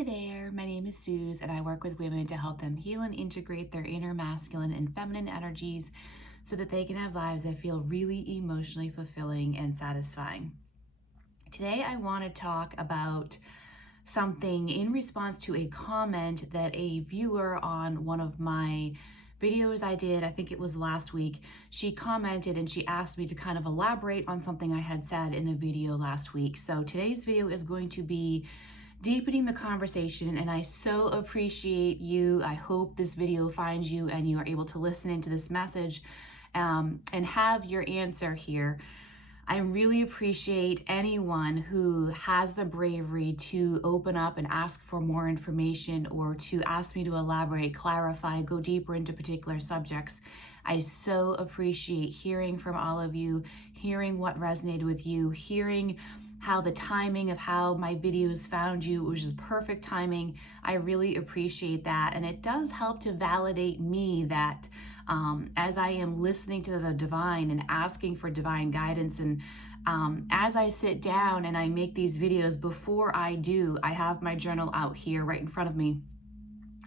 Hi there, my name is Suze and I work with women to help them heal and integrate their inner masculine and feminine energies so that they can have lives that feel really emotionally fulfilling and satisfying. Today I want to talk about something in response to a comment that a viewer on one of my videos I did, I think it was last week, she commented and she asked me to kind of elaborate on something I had said in a video last week. So today's video is going to be deepening the conversation, and I so appreciate you. I hope this video finds you and you are able to listen into this message and have your answer here. I really appreciate anyone who has the bravery to open up and ask for more information or to ask me to elaborate, clarify, go deeper into particular subjects. I so appreciate hearing from all of you, hearing what resonated with you, hearing how the timing of how my videos found you, it was just perfect timing. I really appreciate that. And it does help to validate me that as I am listening to the divine and asking for divine guidance, and as I sit down and I make these videos, before I do, I have my journal out here right in front of me.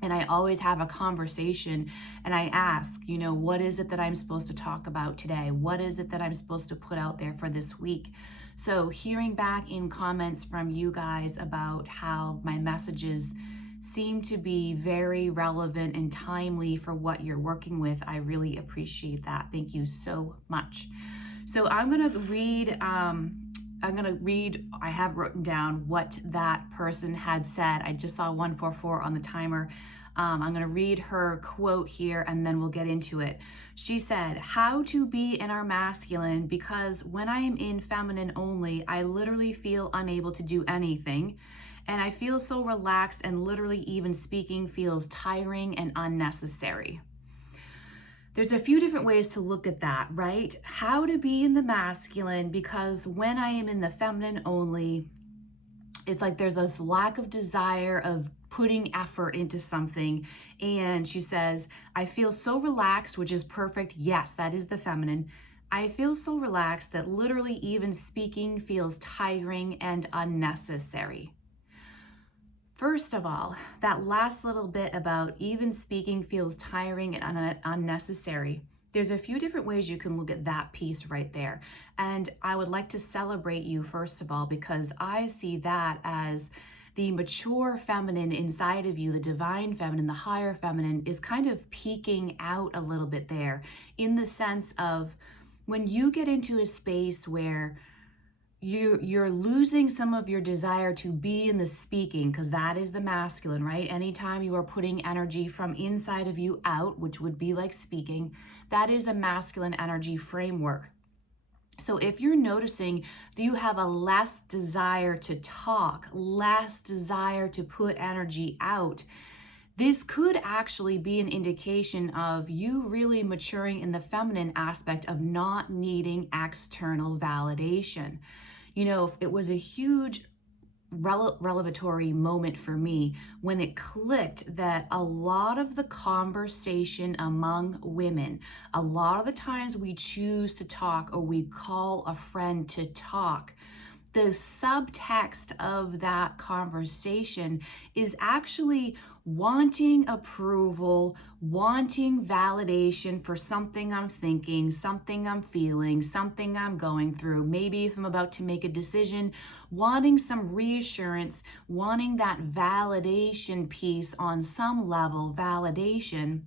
And I always have a conversation and I ask, what is it that I'm supposed to talk about today? What is it that I'm supposed to put out there for this week? So hearing back in comments from you guys about how my messages seem to be very relevant and timely for what you're working with, I really appreciate that. Thank you so much. So I'm going to read, I have written down what that person had said. I just saw 144 on the timer. I'm going to read her quote here and then we'll get into it. She said, "How to be in our masculine, because when I am in feminine only, I literally feel unable to do anything. And I feel so relaxed, and literally even speaking feels tiring and unnecessary." There's a few different ways to look at that, right? How to be in the masculine, because when I am in the feminine only, it's like there's this lack of desire of putting effort into something. And she says, "I feel so relaxed," which is perfect. Yes, that is the feminine. "I feel so relaxed that literally even speaking feels tiring and unnecessary." First of all, that last little bit about even speaking feels tiring and unnecessary. There's a few different ways you can look at that piece right there. And I would like to celebrate you, first of all, because I see that as the mature feminine inside of you, the divine feminine, the higher feminine, is kind of peeking out a little bit there, in the sense of when you get into a space where you're losing some of your desire to be in the speaking, because that is the masculine, right? Anytime you are putting energy from inside of you out, which would be like speaking, that is a masculine energy framework. So if you're noticing that you have a less desire to talk, less desire to put energy out, this could actually be an indication of you really maturing in the feminine aspect of not needing external validation. It was a huge revelatory moment for me when it clicked that a lot of the conversation among women, a lot of the times we choose to talk or we call a friend to talk, the subtext of that conversation is actually wanting approval, wanting validation for something I'm thinking, something I'm feeling, something I'm going through. Maybe if I'm about to make a decision, wanting some reassurance, wanting that validation piece on some level, validation.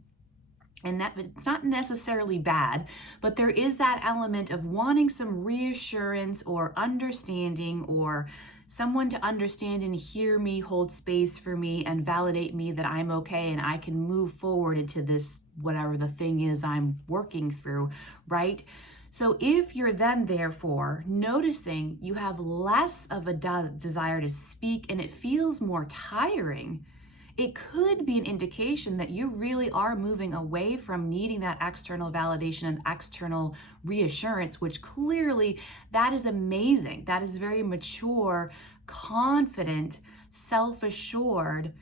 And that it's not necessarily bad, but there is that element of wanting some reassurance or understanding, or someone to understand and hear me, hold space for me, and validate me that I'm okay and I can move forward into this, whatever the thing is I'm working through, right? So if you're then therefore noticing you have less of a desire to speak and it feels more tiring, it could be an indication that you really are moving away from needing that external validation and external reassurance, which clearly that is amazing. That is very mature, confident, self-assured,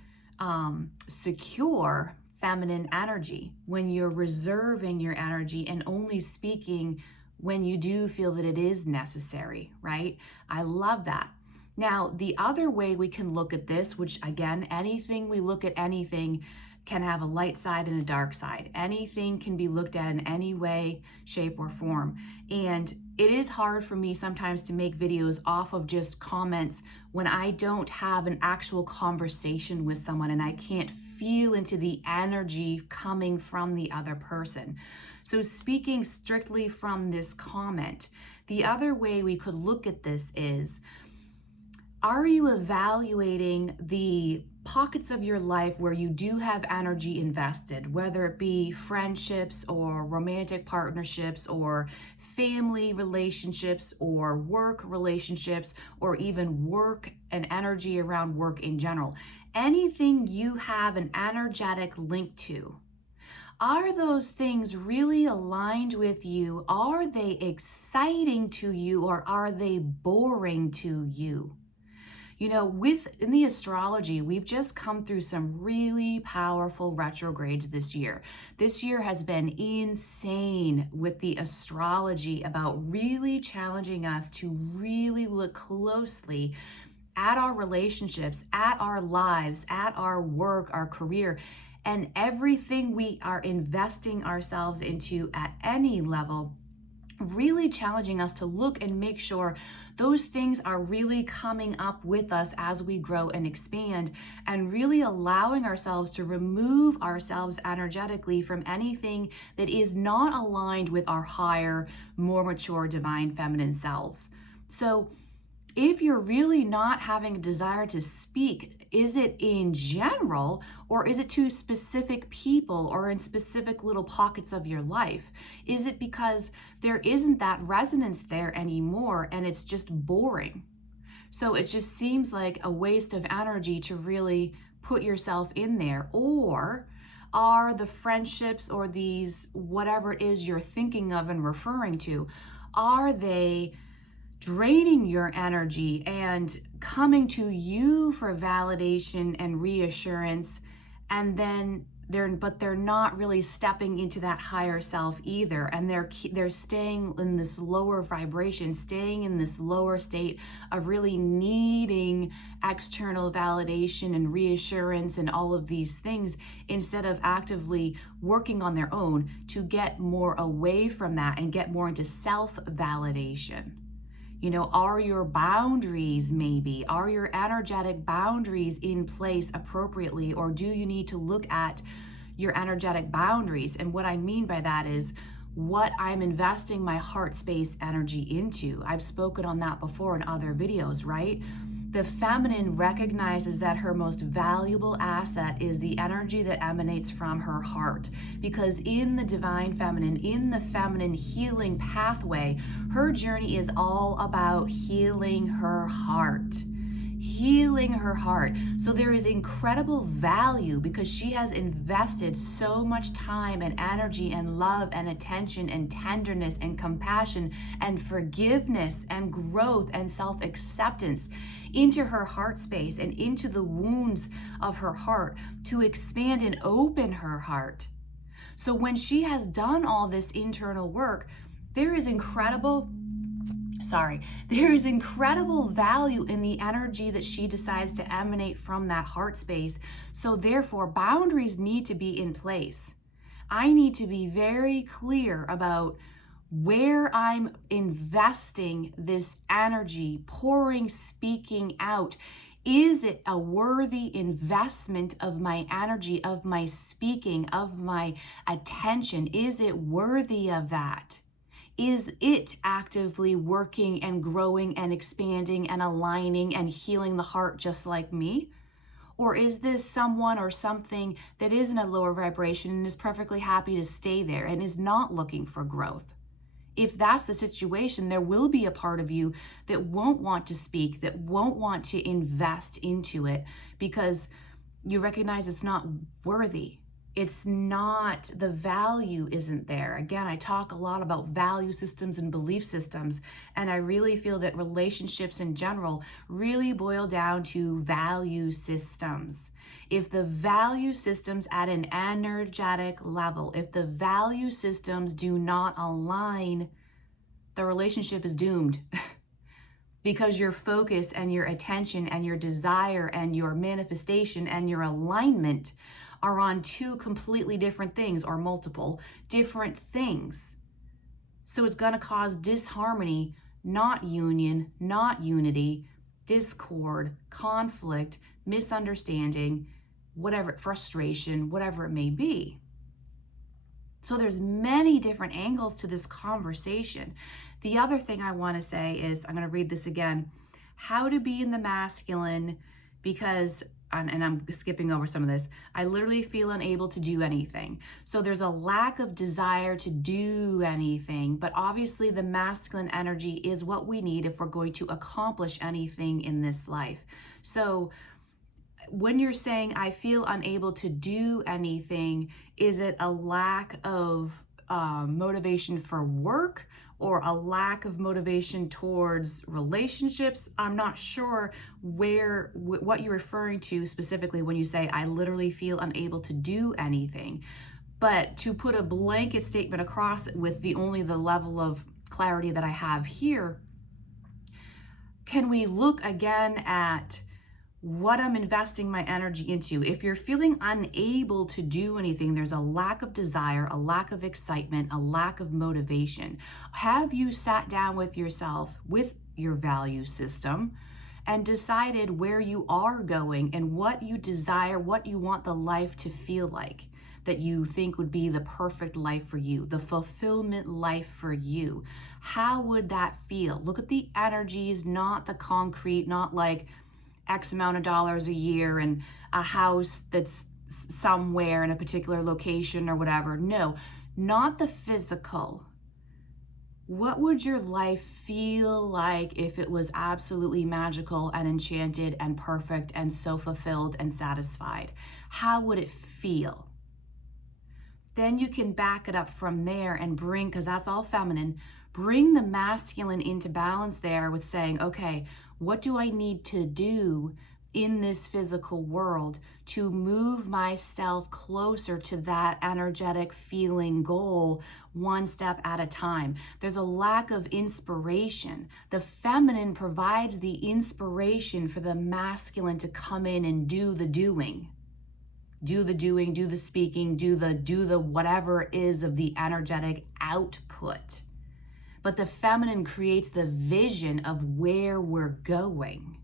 secure feminine energy, when you're reserving your energy and only speaking when you do feel that it is necessary, right? I love that. Now, the other way we can look at this, which again, anything we look at anything can have a light side and a dark side. Anything can be looked at in any way, shape, or form. And it is hard for me sometimes to make videos off of just comments when I don't have an actual conversation with someone and I can't feel into the energy coming from the other person. So speaking strictly from this comment, the other way we could look at this is, are you evaluating the pockets of your life where you do have energy invested, whether it be friendships or romantic partnerships or family relationships or work relationships or even work and energy around work in general? Anything you have an energetic link to. Are those things really aligned with you? Are they exciting to you or are they boring to you? You know, in the astrology, we've just come through some really powerful retrogrades this year. This year has been insane with the astrology about really challenging us to really look closely at our relationships, at our lives, at our work, our career, and everything we are investing ourselves into at any level, really challenging us to look and make sure those things are really coming up with us as we grow and expand, and really allowing ourselves to remove ourselves energetically from anything that is not aligned with our higher, more mature, divine feminine selves. So if you're really not having a desire to speak, is it in general or is it to specific people or in specific little pockets of your life? Is it because there isn't that resonance there anymore and it's just boring? So it just seems like a waste of energy to really put yourself in there. Or are the friendships or these, whatever it is you're thinking of and referring to, are they draining your energy and coming to you for validation and reassurance, and then they're not really stepping into that higher self either, and they're staying in this lower vibration, staying in this lower state of really needing external validation and reassurance and all of these things, instead of actively working on their own to get more away from that and get more into self-validation. You know, are your boundaries maybe? Are your energetic boundaries in place appropriately? Or do you need to look at your energetic boundaries? And what I mean by that is what I'm investing my heart space energy into. I've spoken on that before in other videos, right? The feminine recognizes that her most valuable asset is the energy that emanates from her heart. Because in the divine feminine, in the feminine healing pathway, her journey is all about healing her heart. Healing her heart. So there is incredible value because she has invested so much time and energy and love and attention and tenderness and compassion and forgiveness and growth and self-acceptance into her heart space and into the wounds of her heart to expand and open her heart. So when she has done all this internal work, there is incredible value in the energy that she decides to emanate from that heart space. So therefore, boundaries need to be in place. I need to be very clear about where I'm investing this energy, pouring, speaking out. Is it a worthy investment of my energy, of my speaking, of my attention? Is it worthy of that? Is it actively working and growing and expanding and aligning and healing the heart just like me? Or is this someone or something that is in a lower vibration and is perfectly happy to stay there and is not looking for growth? If that's the situation, there will be a part of you that won't want to speak, that won't want to invest into it because you recognize it's not worthy. It's not, the value isn't there. Again, I talk a lot about value systems and belief systems, and I really feel that relationships in general really boil down to value systems. If the value systems at an energetic level, if the value systems do not align, the relationship is doomed. because your focus and your attention and your desire and your manifestation and your alignment are on two completely different things, or multiple different things. So it's going to cause disharmony, not union, not unity, discord, conflict, misunderstanding, whatever, frustration, whatever it may be. So there's many different angles to this conversation. The other thing I want to say is, I'm going to read this again, how to be in the masculine, because, and I'm skipping over some of this, I literally feel unable to do anything. So there's a lack of desire to do anything, but obviously the masculine energy is what we need if we're going to accomplish anything in this life. So when you're saying, I feel unable to do anything, is it a lack of motivation for work or a lack of motivation towards relationships? I'm not sure what you're referring to specifically when you say, I literally feel unable to do anything. But to put a blanket statement across with the level of clarity that I have here, can we look again at what I'm investing my energy into? If you're feeling unable to do anything, there's a lack of desire, a lack of excitement, a lack of motivation. Have you sat down with yourself, with your value system, and decided where you are going and what you desire, what you want the life to feel like, that you think would be the perfect life for you, the fulfillment life for you? How would that feel? Look at the energies, not the concrete, not like X amount of dollars a year and a house that's somewhere in a particular location or whatever. No, not the physical. What would your life feel like if it was absolutely magical and enchanted and perfect and so fulfilled and satisfied? How would it feel? Then you can back it up from there and bring, because that's all feminine, bring the masculine into balance there with saying, okay, what do I need to do in this physical world to move myself closer to that energetic feeling goal, one step at a time? There's a lack of inspiration. The feminine provides the inspiration for the masculine to come in and do the doing. Do the doing, do the speaking, do the whatever it is of the energetic output. But the feminine creates the vision of where we're going.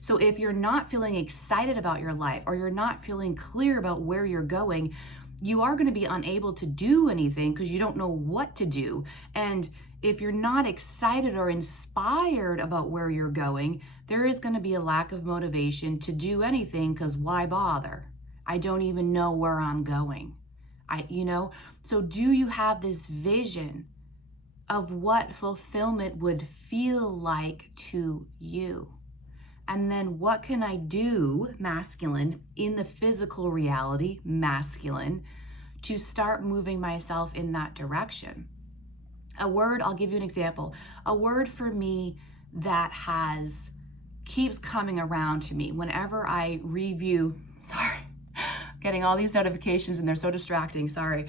So if you're not feeling excited about your life, or you're not feeling clear about where you're going, you are going to be unable to do anything because you don't know what to do. And if you're not excited or inspired about where you're going, there is going to be a lack of motivation to do anything, because why bother? I don't even know where I'm going. So do you have this vision of what fulfillment would feel like to you? And then what can I do, masculine, in the physical reality, masculine, to start moving myself in that direction? A word, I'll give you an example. A word for me that keeps coming around to me whenever I review, sorry, getting all these notifications and they're so distracting, sorry.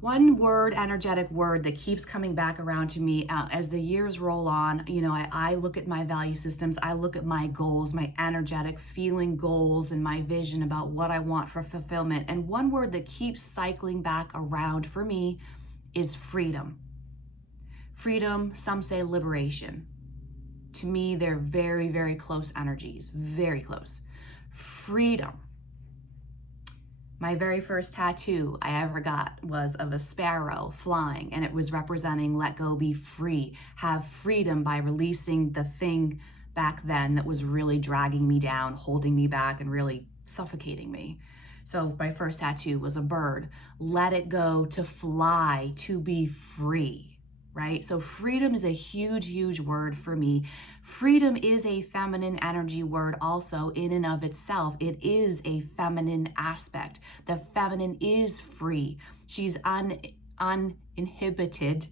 One word, energetic word that keeps coming back around to me as the years roll on. I look at my value systems, I look at my goals, my energetic feeling goals, and my vision about what I want for fulfillment. And one word that keeps cycling back around for me is freedom. Freedom, some say liberation. To me, they're very, very close energies, very close. Freedom. My very first tattoo I ever got was of a sparrow flying, and it was representing let go, be free, have freedom by releasing the thing back then that was really dragging me down, holding me back, and really suffocating me. So my first tattoo was a bird. Let it go, to fly, to be free. Right? So freedom is a huge, huge word for me. Freedom is a feminine energy word also in and of itself. It is a feminine aspect. The feminine is free. She's uninhibited.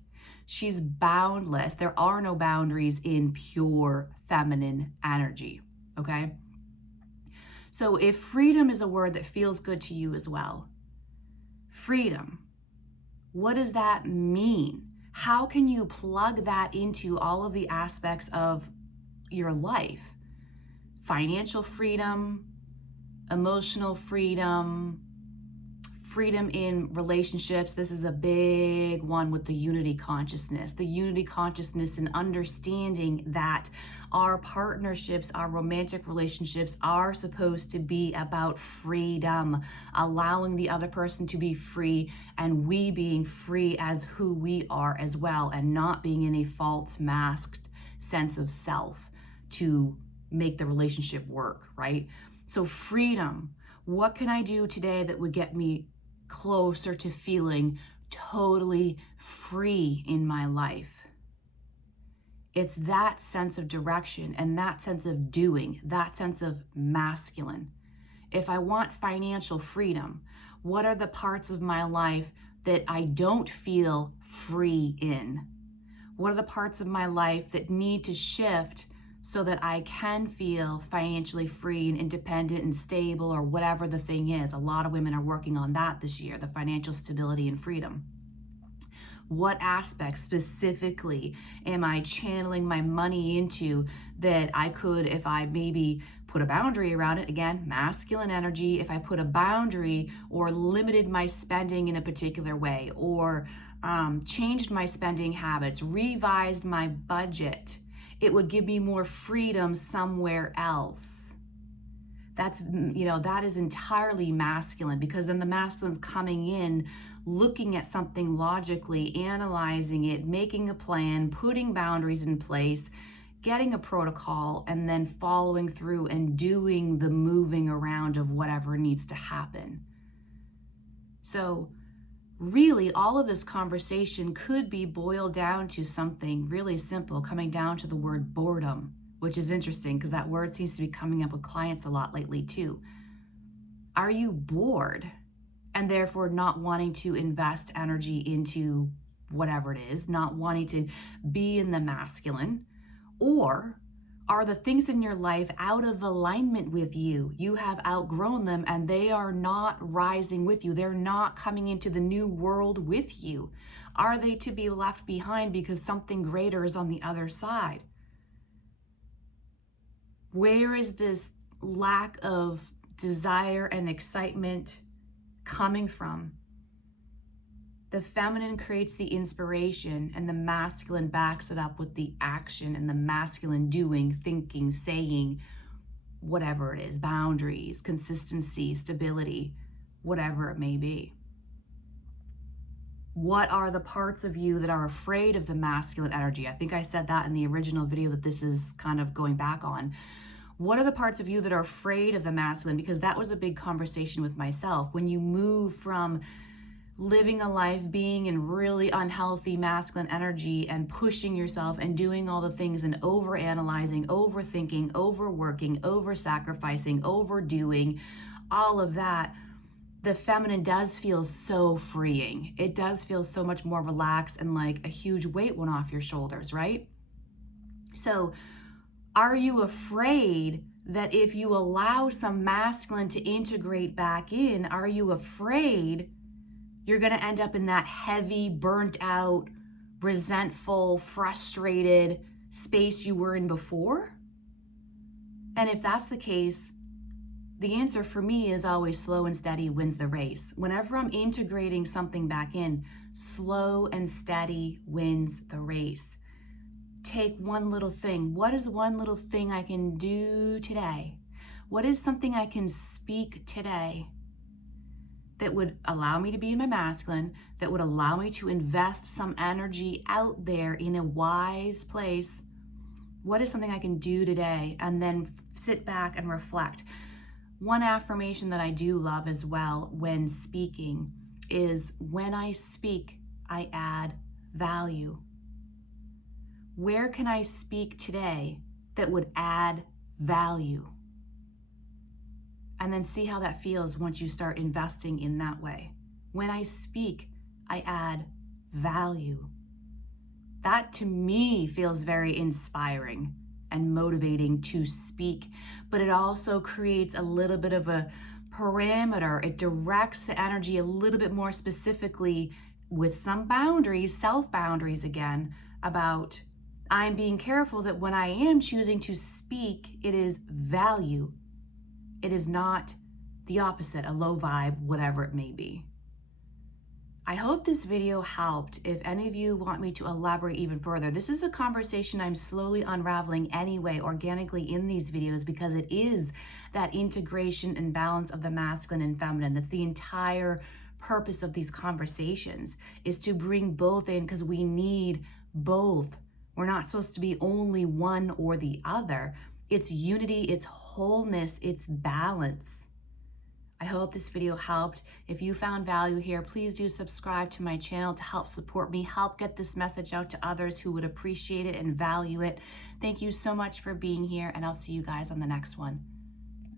She's boundless. There are no boundaries in pure feminine energy. Okay? So if freedom is a word that feels good to you as well, freedom, what does that mean? How can you plug that into all of the aspects of your life? Financial freedom, emotional freedom, freedom in relationships. This is a big one with the unity consciousness. The unity consciousness and understanding that our partnerships, our romantic relationships are supposed to be about freedom, allowing the other person to be free and we being free as who we are as well, and not being in a false masked sense of self to make the relationship work, right? So freedom. What can I do today that would get me closer to feeling totally free in my life? It's that sense of direction and that sense of doing, that sense of masculine. If I want financial freedom, what are the parts of my life that I don't feel free in? What are the parts of my life that need to shift so that I can feel financially free and independent and stable, or whatever the thing is? A lot of women are working on that this year, the financial stability and freedom. What aspects specifically am I channeling my money into that I could, if I maybe put a boundary around it, again, masculine energy, if I put a boundary or limited my spending in a particular way, or changed my spending habits, revised my budget, it would give me more freedom somewhere else. That is entirely masculine, because then the masculine's coming in, looking at something logically, analyzing it, making a plan, putting boundaries in place, getting a protocol, and then following through and doing the moving around of whatever needs to happen. So really, all of this conversation could be boiled down to something really simple, coming down to the word boredom, which is interesting because that word seems to be coming up with clients a lot lately too. Are you bored and therefore not wanting to invest energy into whatever it is, not wanting to be in the masculine? Or are the things in your life out of alignment with you? You have outgrown them and they are not rising with you. They're not coming into the new world with you. Are they to be left behind because something greater is on the other side? Where is this lack of desire and excitement coming from? The feminine creates the inspiration and the masculine backs it up with the action, and the masculine doing, thinking, saying, whatever it is, boundaries, consistency, stability, whatever it may be. What are the parts of you that are afraid of the masculine energy? I think I said that in the original video that this is kind of going back on. What are the parts of you that are afraid of the masculine? Because that was a big conversation with myself. When you move from living a life being in really unhealthy masculine energy and pushing yourself and doing all the things and overanalyzing, overthinking, overworking, over-sacrificing, overdoing, all of that, the feminine does feel so freeing. It does feel so much more relaxed and like a huge weight went off your shoulders, right? So are you afraid that if you allow some masculine to integrate back in, are you afraid you're going to end up in that heavy, burnt out, resentful, frustrated space you were in before? And if that's the case, the answer for me is always slow and steady wins the race. Whenever I'm integrating something back in, slow and steady wins the race. Take one little thing. What is one little thing I can do today? What is something I can speak today that would allow me to be in my masculine, that would allow me to invest some energy out there in a wise place? What is something I can do today? And then sit back and reflect. One affirmation that I do love as well when speaking is, when I speak, I add value. Where can I speak today that would add value? And then see how that feels once you start investing in that way. When I speak, I add value. That to me feels very inspiring and motivating to speak, but it also creates a little bit of a parameter. It directs the energy a little bit more specifically with some boundaries, self-boundaries again, about I'm being careful that when I am choosing to speak, it is value. It is not the opposite, a low vibe, whatever it may be. I hope this video helped. If any of you want me to elaborate even further, this is a conversation I'm slowly unraveling anyway, organically in these videos, because it is that integration and balance of the masculine and feminine. That's the entire purpose of these conversations, is to bring both in, because we need both. We're not supposed to be only one or the other. It's unity, it's wholeness, it's balance. I hope this video helped. If you found value here, please do subscribe to my channel to help support me, help get this message out to others who would appreciate it and value it. Thank you so much for being here, and I'll see you guys on the next one.